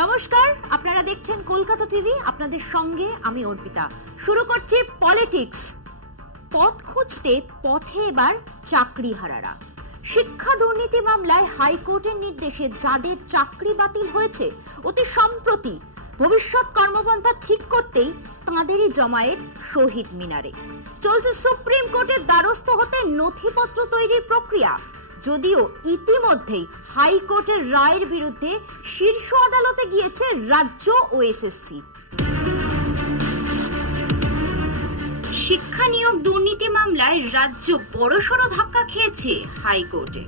নমস্কার, আপনারা দেখছেন কলকাতা টিভি। আপনাদের সঙ্গে আমি অর্পিতা। শুরু করছি পলিটিক্স। পথ খুঁজতে পথে এবার চাকরিহারারা। শিক্ষা দুর্নীতি মামলায় হাইকোর্টের নির্দেশে যাদের চাকরি বাতিল হয়েছে অতি সম্প্রতি ভবিষ্যৎ কর্মপন্থা ঠিক করতেই তাঁদেরই জমায়েত শহীদ মিনারে। চলছে সুপ্রিম কোর্টের দ্বারস্থ হতে নথিপত্র তৈরির প্রক্রিয়া, যদিও ইতিমধ্যেই হাইকোর্টের রায়ের বিরুদ্ধে শীর্ষ আদালতে গিয়েছে রাজ্য ও এসএসসি। শিক্ষা নিয়োগ দুর্নীতি মামলায় রাজ্য বড়সড় ধাক্কা খেয়েছে হাইকোর্টে।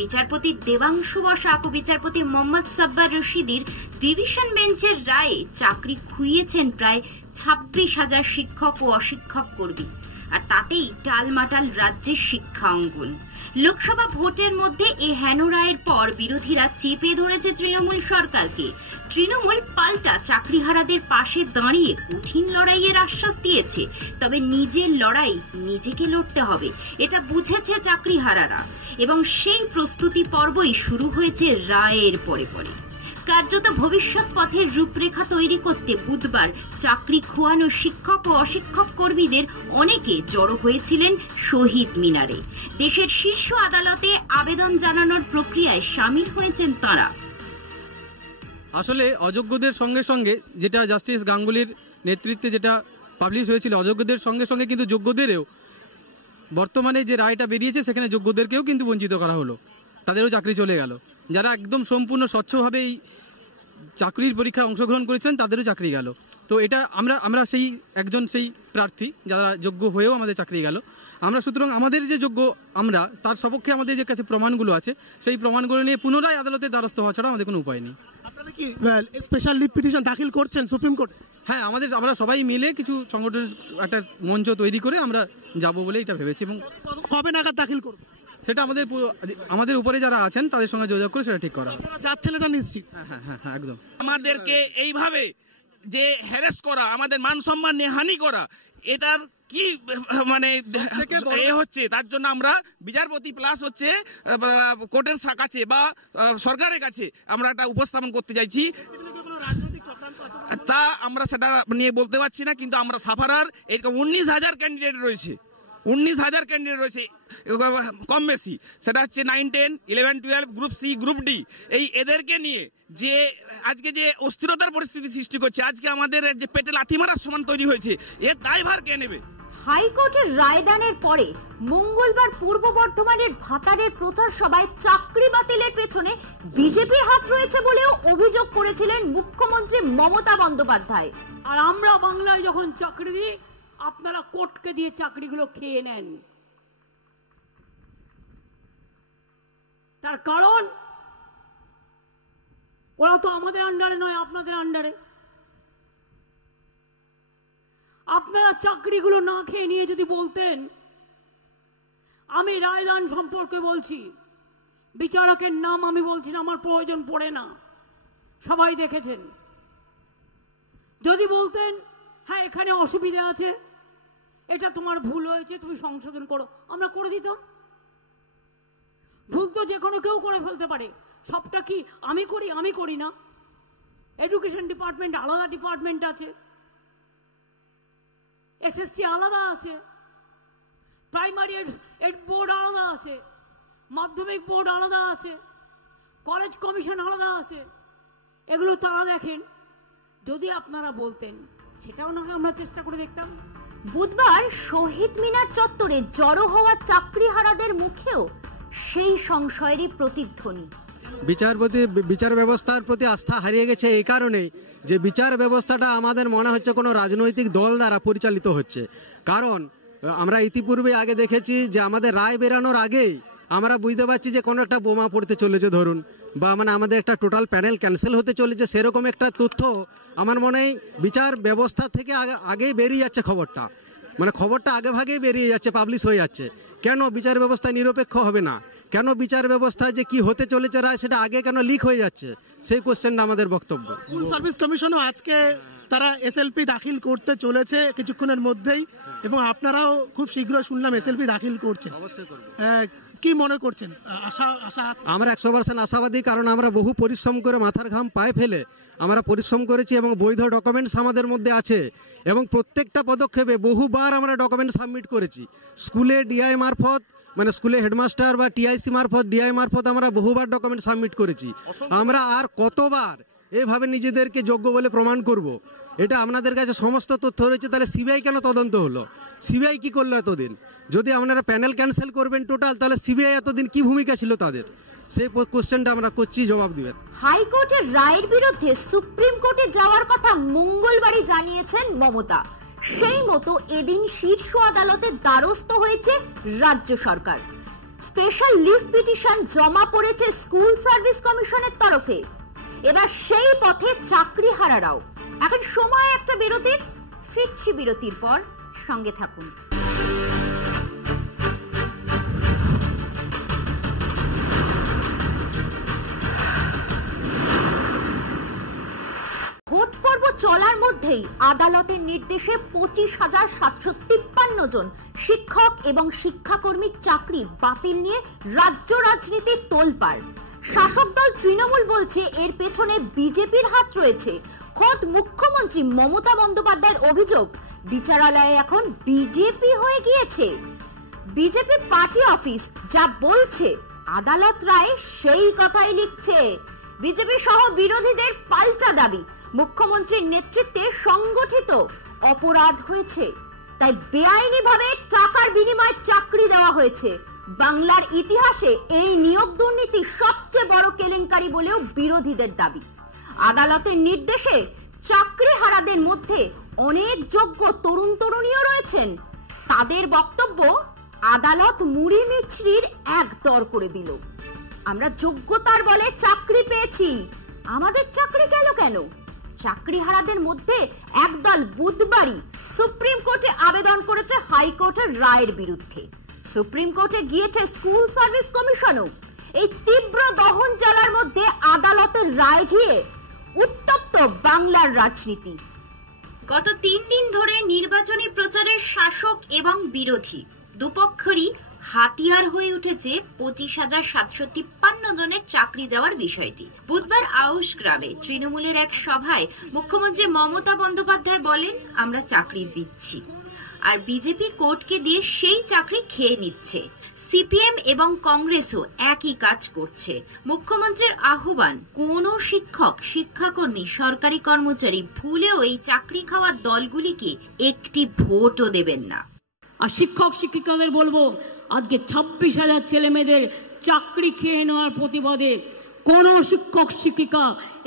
বিচারপতি দেবাংশু বসাক ও বিচারপতি মোহাম্মদ সাব্বার রশিদির ডিভিশন বেঞ্চের রায়ে চাকরি খুইয়েছেন প্রায় 26,000 শিক্ষক ও অশিক্ষক কর্মী। আর তাতেই টালমাটাল রাজ্যের শিক্ষা অঙ্গন। লোকসভা ভোটের মধ্যে এই হেন রায়ের পর বিরোধীরা চেপে ধরেছে তৃণমূল সরকারকে। তৃণমূল পাল্টা চাকরিহারাদের পাশে দাঁড়িয়ে কঠিন লড়াইয়ের আশ্বাস দিয়েছে। তবে নিজের লড়াই নিজেকে লড়তে হবে, এটা বুঝেছে চাকরিহারারা, এবং সেই প্রস্তুতি পর্বই শুরু হয়েছে রায়ের পরে পরে। কার্যত ভবিষ্যৎ পথের রূপরেখা তৈরি করতে বুধবার চাকরি খোয়ানো শিক্ষক ও অশিক্ষক কর্মীদের অনেকে জড়ো হয়েছিলেন শহীদ মিনারে। দেশের শীর্ষ আদালতে আবেদন জানানোর প্রক্রিয়ায় সামিল হয়েছেন তাঁরা। আসলে অযোগ্যদের সঙ্গে সঙ্গে, যেটা জাস্টিস গাঙ্গুলির নেতৃত্বে যেটা পাবলিশ হয়েছিল, অযোগ্যদের সঙ্গে সঙ্গে কিন্তু যোগ্যদেরও বর্তমানে যে রায়টা বেরিয়েছে সেখানে যোগ্যদেরকেও কিন্তু বঞ্চিত করা হলো, তাদেরও চাকরি চলে গেল। যারা একদম সম্পূর্ণ স্বচ্ছভাবে এই চাকরির পরীক্ষায় অংশগ্রহণ করেছিলেন তাদেরও চাকরি গেল। তো এটা আমরা সেই একজন সেই প্রার্থী যারা যোগ্য হয়েও আমাদের চাকরি গেল। আমরা সুতরাং আমাদের যে যোগ্য আমরা, তার সপক্ষে আমাদের যে কাছে প্রমাণগুলো আছে সেই প্রমাণগুলো নিয়ে পুনরায় আদালতের দ্বারস্থ হওয়া ছাড়া আমাদের কোনো উপায় নেই। আপনারা কি স্পেশাল লিভ পিটিশন দাখিল করছেন সুপ্রিম কোর্টে? হ্যাঁ, আমরা সবাই মিলে কিছু সংগঠনের একটা মঞ্চ তৈরি করে আমরা যাব বলে এটা ভেবেছি। এবং কবে নাগাদ দাখিল করব সেটা আমাদের উপরে যারা আছেন তাদের সঙ্গে যোগাযোগ করে সেটা ঠিক করা হবে। যাচ্ছেন এটা নিশ্চিত? হ্যাঁ, একদম। আমাদেরকে এইভাবে যে হ্যারাস করা, আমাদের মান সম্মান নিয়ে হানি করা, এটার কি মানে এ হচ্ছে, তার জন্য আমরা বিচারপতি প্লাস হচ্ছে কোর্টের কাছে বা সরকারের কাছে আমরা একটা উপস্থাপন করতে চাইছি। তা আমরা সেটা নিয়ে বলতে পারছি না, কিন্তু আমরা সাফারার এরকম 19,000 ক্যান্ডিডেট রয়েছে, 19,000 ক্যান্ডিডেট রয়েছে কম বেশি। সেটা হচ্ছে 9, 10, 11, 12, গ্রুপ সি, গ্রুপ ডি। এদেরকে নিয়ে যে আজকে যে অস্থিরতার পরিস্থিতি সৃষ্টি করছে, আজকে আমাদের যে পেটে লাথি মারার সমান তৈরি হয়েছে, এর দায়ভার কে নেবে? হাইকোর্টের রায়দানের পরে মঙ্গলবার পূর্ব বর্ধমানের ভাতারের প্রচার সভায় চাকরি বাতিলের পেছনে বিজেপির হাত রয়েছে বলেও অভিযোগ করেছিলেন মুখ্যমন্ত্রী মমতা বন্দ্যোপাধ্যায়। আর আমরা বাংলায় যখন চাকরি দিই, আপনারা কোর্টকে দিয়ে চাকরিগুলো খেয়ে নেন। তার কারণ ওরা তো আমাদের আন্ডারে নয়, আপনাদের আন্ডারে। আপনারা চাকরিগুলো না খেয়ে নিয়ে যদি বলতেন, আমি রায়দান সম্পর্কে বলছি, বিচারকের নাম আমি বলছি না, আমার প্রয়োজন পড়ে না, সবাই দেখেছেন। যদি বলতেন হ্যাঁ এখানে অসুবিধা আছে, এটা তোমার ভুল হয়েছে, তুমি সংশোধন করো, আমরা করে দিতাম। ভুল তো যে কোনো কেউ করে ফেলতে পারে, সবটা কি আমি করি না? এডুকেশন ডিপার্টমেন্ট আলাদা ডিপার্টমেন্ট আছে, এসএসসি আলাদা আছে, প্রাইমারি এড বোর্ড আলাদা আছে, মাধ্যমিক বোর্ড আলাদা আছে, কলেজ কমিশন আলাদা আছে। এগুলো তারা দেখেন। যদি আপনারা বলতেন, সেটাও না হয় আমরা চেষ্টা করে দেখতাম। বুধবার শহীদ মিনার চত্বরে জড়ো হওয়া চাকরিহারাদের মুখেও সেই সংশয়েরই প্রতিধ্বনি। বিচার ব্যবস্থার প্রতি আস্থা হারিয়ে গেছে এই কারণেই যে বিচার ব্যবস্থাটা আমাদের মনে হচ্ছে কোনো রাজনৈতিক দল দ্বারা পরিচালিত হচ্ছে। কারণ আমরা ইতিপূর্বে আগে দেখেছি যে আমাদের রায় বেরানোর আগেই আমরা বুঝতে পারছি যে কোনো একটা বোমা পড়তে চলেছে ধরুন, বা মানে আমাদের একটা টোটাল প্যানেল ক্যান্সেল হতে চলেছে, সেরকম একটা তথ্য আমার মনে হয় বিচার ব্যবস্থা থেকে আগেই বেরিয়ে যাচ্ছে। খবরটা আগে ভাগেই বেরিয়ে যাচ্ছে, পাবলিশ হয়ে যাচ্ছে। কেন বিচার ব্যবস্থা নিরপেক্ষ হবে না? কেন বিচার ব্যবস্থায় যে কি হতে চলেছে রায় সেটা আগে কেন লিক হয়ে যাচ্ছে? সেই কোশ্চেনটা আমাদের বক্তব্য। স্কুল সার্ভিস কমিশনও আজকে তারা এসএলপি দাখিল করতে চলেছে কিছুক্ষণের মধ্যেই, এবং আপনারাও খুব শীঘ্র শুনলাম এসএলপি দাখিল করছেন। কি মনে করছেন, আশা আছে? আমরা 100% আশাবাদী, কারণ আমরা বহু পরিশ্রম করে মাথার ঘাম পায়ে ফেলে আমরা পরিশ্রম করেছি এবং বৈধ ডকুমেন্টস আমাদের মধ্যে আছে এবং প্রত্যেকটা পদক্ষেপে বহুবার আমরা ডকুমেন্ট সাবমিট করেছি। স্কুলে ডিআই মারফত, মানে স্কুলে হেডমাস্টার বা টিআইসি মারফত, ডিআই মারফত আমরা বহুবার ডকুমেন্ট সাবমিট করেছি। আমরা আর কতবার এভাবে নিজেদেরকে যোগ্য বলে প্রমাণ করব? এটা আপনাদের কাছে সমস্ত তথ্য রয়েছে। তাহলে সিবিআই কেন তদন্ত হলো? সিবিআই কি করলো এতদিন? যদি আপনারা প্যানেল ক্যান্সেল করবেন টোটাল, তাহলে সিবিআই এতদিন কি ভূমিকা ছিল তাদের? সেই কোশ্চেনটা আমরা করছি, জবাব দিবেন। হাইকোর্টের রায়ের বিরুদ্ধে সুপ্রিম কোর্টে যাওয়ার কথা মঙ্গলবারই জানিয়েছেন মমতা। সেই মতো এদিন শীর্ষ আদালতে দ্বারস্থ হয়েছে রাজ্য সরকার। স্পেশাল লিভ পিটিশন জমা পড়েছে স্কুল সার্ভিস কমিশনের তরফে। এবার সেই পথে চাকরিহারারাও। এখন সময় একটা বিরতির, ফিরছি বিরতির পর, সঙ্গে থাকুন। ভোট পর্ব চলার মধ্যেই আদালতের নির্দেশে 25,753 জন শিক্ষক এবং শিক্ষাকর্মীর চাকরি বাতিল নিয়ে রাজ্য রাজনীতি তোলপাড়। শাসক দল তৃণমূল বলছে এর পেছনে বিজেপির হাত রয়েছে। খোদ মুখ্যমন্ত্রী মমতা বন্দ্যোপাধ্যায়ের অভিযোগ, বিচারালয়ে এখন বিজেপি হয়ে গিয়েছে। বিজেপি পার্টি অফিস যা বলছে, আদালত রায় সেই কথাই লিখছে। বিজেপি সহ বিরোধীদের পাল্টা দাবি, মুখ্যমন্ত্রীর নেতৃত্বে সংগঠিত অপরাধ হয়েছে, তাই বেআইনিভাবে টাকার বিনিময়ে চাকরি দেওয়া হয়েছে। বাংলার ইতিহাসে এই নিয়োগ দুর্নীতি সবচেয়ে বড় কেলেঙ্কারি বলেও বিরোধীদের দাবি। আদালতের নির্দেশে চাকরিহারাদের মধ্যে অনেক যোগ্য তরুণ তরুণীও রয়েছেন। তাদের বক্তব্য, আদালত মুড়ি মিছরির এক দর করে দিল। আমরা যোগ্যতার বলে চাকরি পেয়েছি, আমাদের চাকরি গেল কেন? চাকরিহারাদের মধ্যে একদল বুধবারই সুপ্রিম কোর্টে আবেদন করেছে হাইকোর্টের রায়ের বিরুদ্ধে। সুপ্রিম কোর্টে গিয়েছে স্কুল সার্ভিস কমিশনও। এই তীব্র দহন জ্বালার মধ্যে আদালতের রায় ঘিরে উত্তপ্ত বাংলার রাজনীতি। গত 3 দিন ধরে নির্বাচনী প্রচারে শাসক এবং বিরোধী দুপক্ষেরই হাতিয়ার হয়ে উঠেছে 25,753 জনের চাকরি যাওয়ার বিষয়টি। বুধবার আউশ গ্রামে তৃণমূলের এক সভায় মুখ্যমন্ত্রী মমতা বন্দ্যোপাধ্যায় বলেন, আমরা চাকরি দিচ্ছি, আর বিজেপি কোর্টকে দিয়ে সেই চাকরি খেয়ে নিচ্ছে। সিপিএম এবং কংগ্রেসও একই কাজ করছে। মুখ্যমন্ত্রীর আহ্বান, কোন শিক্ষক, শিক্ষাকর্মী, সরকারি কর্মচারী ভুলেও এই চাকরি খাওয়া দলগুলিকে একটি ভোটও দেবেন না। আর শিক্ষক শিক্ষিকাদের বলবো, আজকে 26,000 ছেলে মেয়েদের চাকরি খেয়ে নেওয়ার প্রতিবাদে কোন শিক্ষক শিক্ষিকা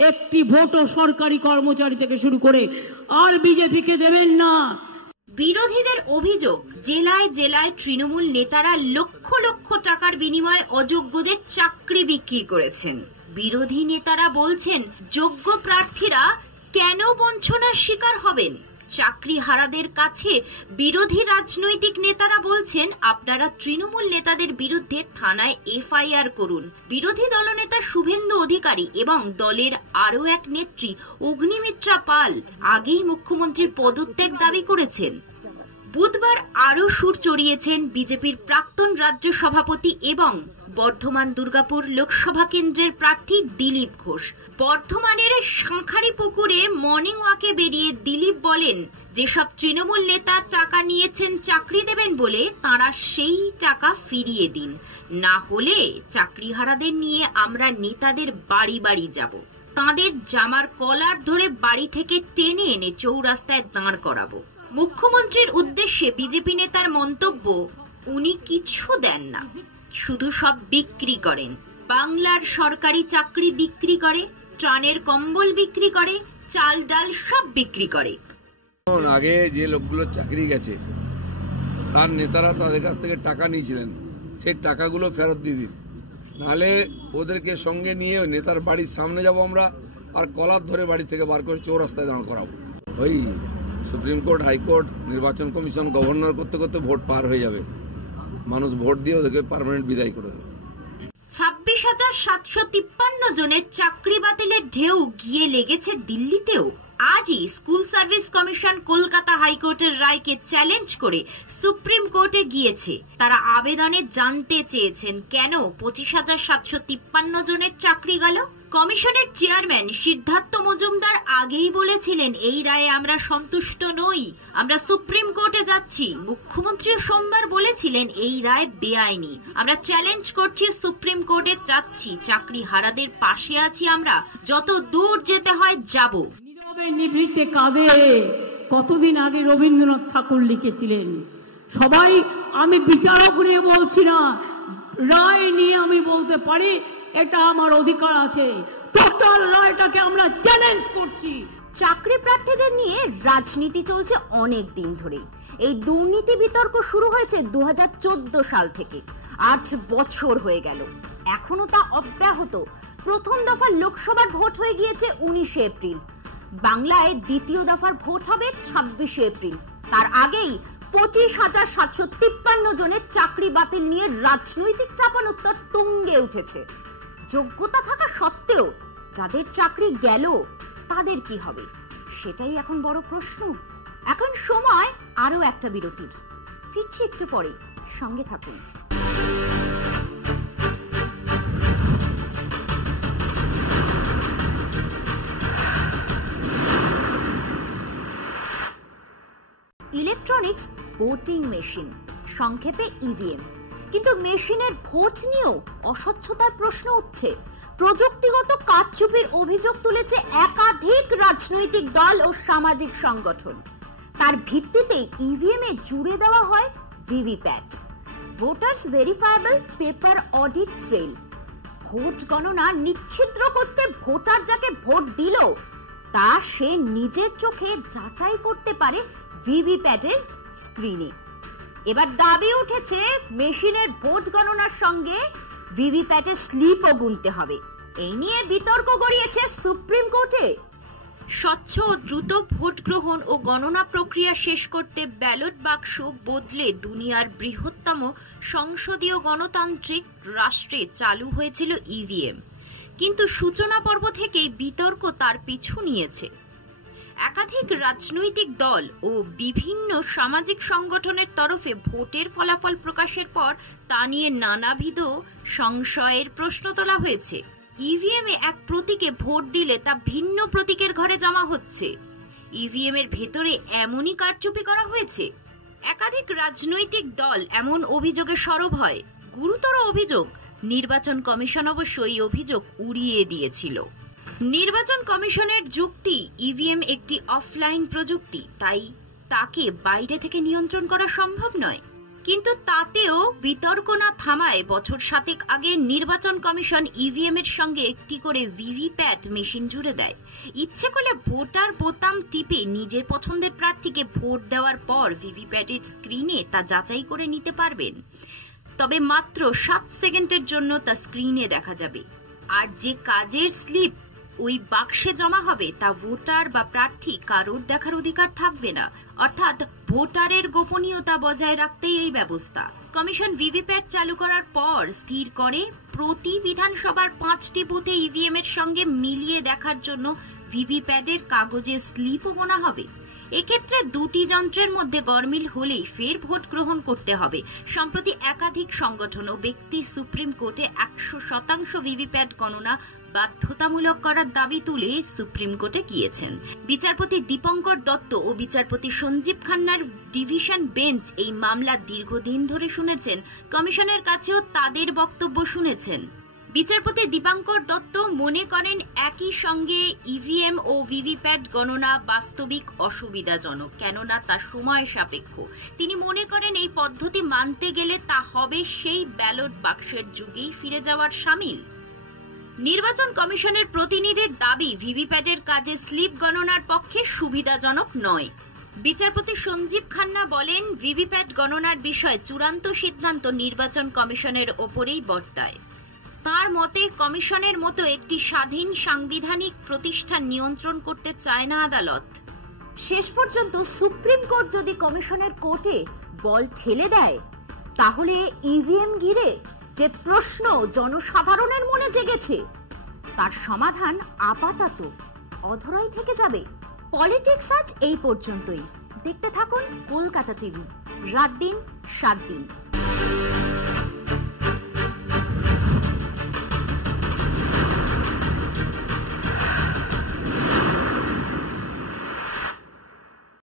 একটি ভোটও সরকারি কর্মচারী থেকে শুরু করে আর বিজেপিকে দেবেন না। বিরোধীদের অভিযোগ, জেলায় জেলায় তৃণমূল নেতারা লক্ষ লক্ষ টাকার বিনিময়ে অযোগ্যদের চাকরি বিক্রি করেছেন। বিরোধী নেতারা বলছেন, যোগ্য প্রার্থীরা কেন বঞ্চনার শিকার হবেন? চাকরিহারাদের কাছে বিরোধী রাজনৈতিক নেতারা বলছেন, আপনারা তৃণমূল নেতাদের বিরুদ্ধে থানায় এফআইআর করুন। বিরোধী দলনেতা শুভেন্দু অধিকারী এবং দলের আরো এক নেত্রী অগ্নিমিত্রা পাল আগেই মুখ্যমন্ত্রীর পদত্যাগ দাবি করেছেন। বুধবার আরো সুর চড়িয়েছেন বিজেপির প্রাক্তন রাজ্য সভাপতি এবং বর্ধমান দুর্গাপুর লোকসভা কেন্দ্রের প্রার্থী দিলীপ ঘোষ। বর্ধমানের শাঁখারি পুকুরে মর্নিং ওয়াকে বেরিয়ে দিলীপ বলেন, যেসব তৃণমূল নেতা টাকা নিয়েছেন চাকরি দেবেন বলে, তারা সেই টাকা ফিরিয়ে দিন, না হলে চাকরিহারাদের নিয়ে আমরা নেতাদের বাড়ি বাড়ি যাব, তাদের জামার কলার ধরে বাড়ি থেকে টেনে এনে চৌরাস্তায় দাঁড় করাবো। মুখ্যমন্ত্রীর উদ্দেশ্যে বিজেপি নেতার মন্তব্য, উনি কিছু দেন না, শুধু সব বিক্রি করেন। বাংলার সরকারি চাকরি বিক্রি করে, ত্রাণের কম্বল বিক্রি করে, চাল ডাল সব বিক্রি করে। আগে যে লোকগুলো চাকরি গেছে তার নেতারা তাদের কাছ থেকে টাকা নিয়েছিলেন, সেই টাকাগুলো ফেরত দিয়ে দিন, নাহলে ওদেরকে সঙ্গে নিয়ে ওই নেতার বাড়ির সামনে যাব আমরা, আর কলার ধরে বাড়ি থেকে বার করে চৌরাস্তায় দাঁড় করাবো। ওই সুপ্রিম কোর্ট, হাইকোর্ট, নির্বাচন কমিশন, গভর্নর করতে করতে ভোট পার হয়ে যাবে, মানুষ ভোট দিয়ে ওদেরকে পার্মানেন্ট বিদায় করে দেবে। 26,753 জনের চাকরি বাতিলের ঢেউ গিয়ে লেগেছে দিল্লিতেও। আজই স্কুল সার্ভিস কমিশন কলকাতা হাইকোর্টের রায়কে চ্যালেঞ্জ করে সুপ্রিম কোর্টে গিয়েছে। তারা আবেদনে জানতে চেয়েছেন কেন 25,753 জনের চাকরি গেল। কমিশনের চেয়ারম্যান সিদ্ধার্থ মজুমদার আগেই বলেছিলেন এই রায়ে আমরা সন্তুষ্ট নই, আমরা সুপ্রিম কোর্টে যাচ্ছি। মুখ্যমন্ত্রী সোমবার বলেছিলেন এই রায় বেআইনি, আমরা চ্যালেঞ্জ করছি, সুপ্রিম কোর্টে যাচ্ছি, চাকরি হারাদের পাশে আছি, আমরা যত দূর যেতে হয় যাব। নীরবে নিভৃতে কাঁদে, কতদিন আগে রবীন্দ্রনাথ ঠাকুর লিখেছিলেন। সবাই, আমি বিচারক নিয়ে বলছি না, রায় নিয়ে আমি বলতে পারি এটা আমার অধিকার আছে। টোটাল রায়টাকে আমরা চ্যালেঞ্জ করছি। চাকরি প্রার্থীদের নিয়ে রাজনীতি চলছে অনেক দিন ধরে। এই দুর্নীতি বিতর্ক শুরু হয়েছে 2014 সাল থেকে। 8 বছর হয়ে গেল, এখনো তা অব্যাহত। প্রথম দফার লোকসভার ভোট হয়ে গিয়েছে 19 এপ্রিল। বাংলায় দ্বিতীয় দফার ভোট হবে 26 এপ্রিল। তার আগেই 25,753 জনের চাকরি বাতিল নিয়ে রাজনৈতিক চাপানোত্তর তুঙ্গে উঠেছে। যোগ্যতা থাকা সত্ত্বেও যাদের চাকরি গেল তাদের কি হবে, সেটাই এখন বড় প্রশ্ন। এখন সময় আরো একটা বিরতির, ফিরছি একটু পরে, সঙ্গে থাকুন। ইলেকট্রনিক্স ভোটিং মেশিন, সংক্ষেপে ইভিএম। কিন্তু মেশিনের ভোট নিয়েও অস্বচ্ছতার প্রশ্ন উঠছে। প্রযুক্তিগত কারচুপির অভিযোগ তুলেছে একাধিক রাজনৈতিক দল ও সামাজিক সংগঠন। তার ভিত্তিতেই ইভিএম এ জুড়ে দেওয়া হয় VVPAT, voters verifiable paper audit trail. Vote গণনা নিশ্চিদ্র করতে ভোটার যাকে ভোট দিল তা সে নিজের চোখে যাচাই করতে পারে ভিভিপ্যাটের স্ক্রিনে। এবার দাবি উঠেছে মেশিনের ভোট গণনার সঙ্গে ভিভিপ্যাটের স্লিপও গুনতে হবে। এই নিয়ে বিতর্ক গড়িয়েছে সুপ্রিম কোর্টে। স্বচ্ছ ও দ্রুত ভোট গ্রহণ ও গণনা প্রক্রিয়া শেষ করতে ব্যালট বাক্স বদলে দুনিয়ার বৃহত্তম সংসদীয় গণতান্ত্রিক রাষ্ট্রে চালু হয়েছিল ইভিএম। কিন্তু সূচনা পর্ব থেকেই বিতর্ক তার পিছু নিয়েছে। একাধিক রাজনৈতিক দল ও বিভিন্ন সামাজিক সংগঠনের তরফে ভোটের ফলাফল প্রকাশের পর তা নিয়ে নানাবিধ সংশয়ের প্রশ্ন তোলা হয়েছে। ইভিএম এ এক প্রতীকে ভোট দিলে তা ভিন্ন প্রতীকের ঘরে জমা হচ্ছে। ইভিএম এর ভেতরে এমনই কারচুপি করা হয়েছে। একাধিক রাজনৈতিক দল এমন অভিযোগে সরব হয়। গুরুতর অভিযোগ। নির্বাচন কমিশন অবশ্য এই অভিযোগ উড়িয়ে দিয়েছিল। নির্বাচন কমিশনের যুক্তি, ইভিএম একটি অফলাইন প্রযুক্তি, তাই তাকে বাইরে থেকে নিয়ন্ত্রণ করা সম্ভব নয়। কিন্তু তাতেও বিতর্ক না থামায় বছর 7 আগে নির্বাচন কমিশন ইভিএম এর সঙ্গে একটি করে ভিভিপ্যাট মেশিন জুড়ে দেয়। ইচ্ছে করলে ভোটার বোতাম টিপে নিজের পছন্দের প্রার্থীকে ভোট দেওয়ার পর ভিভিপ্যাটের স্ক্রিনে তা যাচাই করে নিতে পারবেন। তবে মাত্র 7 সেকেন্ডের জন্য তা স্ক্রিনে দেখা যাবে। আর যে কাজের স্লিপ ওই বাক্সে জমা হবে তা ভোটার বা প্রার্থী কারোর দেখার অধিকার থাকবে না। অর্থাৎ ভোটারের গোপনীয়তা বজায় রাখতেই এই ব্যবস্থা। কমিশন ভিভিপ্যাট চালু করার পর স্থির করে প্রতি বিধানসভার 5টি বুথে ইভিএম এর সঙ্গে মিলিয়ে দেখার জন্য ভিভিপ্যাটের কাগজের স্লিপও গোনা হবে। এক্ষেত্রে দুটি যন্ত্রের মধ্যে গরমিল হলেই ফের ভোট গ্রহণ করতে হবে। সম্প্রতি একাধিক সংগঠন ও ব্যক্তি সুপ্রিম কোর্টে 100% ভিভিপ্যাট গণনা বাধ্যতামূলক করার দাবি তুলে সুপ্রিম কোর্টে গিয়েছেন। বিচারপতি দীপঙ্কর দত্ত ও বিচারপতি সঞ্জীব খান্নার ডিভিশন বেঞ্চ এই মামলা দীর্ঘদিন ধরে শুনেছেন। কমিশনের কাছেও তাদের বক্তব্য শুনেছেন। বিচারপতি দীপঙ্কর দত্ত মনে করেন একই সঙ্গে ইভিএম ও ভিভিপ্যাট গণনা বাস্তবিক অসুবিধাজনক, কেননা তা সময় সাপেক্ষ। তিনি মনে করেন এই পদ্ধতি মানতে গেলে তা হবে সেই ব্যালট বাক্সের যুগেই ফিরে যাওয়ার শামিল। নির্বাচন কমিশনের প্রতিনিধির দাবি ভিভিপ্যাটের কাজে স্লিপ গণনার পক্ষে সুবিধাজনক নয়। বিচারপতি সঞ্জীব খান্না বলেন, ভিভিপ্যাট গণনার বিষয়ে চূড়ান্ত সিদ্ধান্ত নির্বাচন কমিশনের ওপরেই বর্তায়। তার মতে কমিশনের মতো একটি স্বাধীন সাংবিধানিক প্রতিষ্ঠান নিয়ন্ত্রণ করতে চায় না আদালত। শেষ পর্যন্ত সুপ্রিম কোর্ট যদি কমিশনের কোর্টে বল ঠেলে দেয় তাহলে ইভিএম ঘিরে যে প্রশ্ন জনসাধারণের মনে জেগেছে তার সমাধান আপাতত অধরাই থেকে যাবে। পলিটিক্স আজ এই পর্যন্তই। দেখতে থাকুন কলকাতা টিভি, রাত দিন 7 দিন।